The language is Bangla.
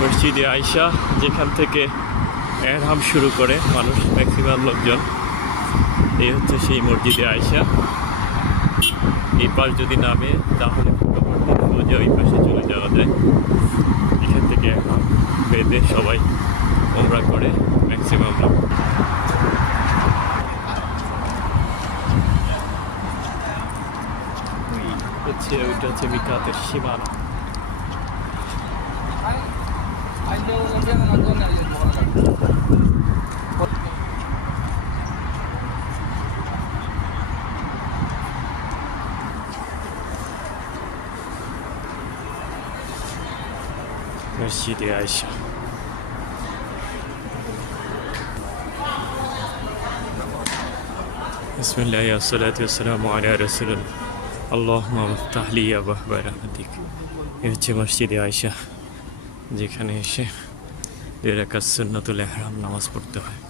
মসজিদে আয়েশা, যেখান থেকে এহরাম শুরু করে মানুষ, ম্যাক্সিমাম লোকজন। এই হচ্ছে সেই মসজিদে আয়েশা। এই পাশ যদি নামে তাহলে সোজা ওই পাশে চলে যাওয়া যায়। এখান থেকে এহরাম বেঁধে সবাই ওমরা করে ম্যাক্সিমাম লোক। ওইটা হচ্ছে মিকাতের সীমানা। মসজিদে আয়েশা। বিসমিল্লাহ ওয়াসসালাতু ওয়াসসালামু আলা রাসূলিল্লাহ। আল্লাহুম্মা ইফতাহ লি আবওয়াবা রাহমাতিক। এই হচ্ছে মসজিদে আয়েশা, যেখানে এসে 2 রাকাত সুন্নাতুল ইহরাম নামাজ পড়তে হয়।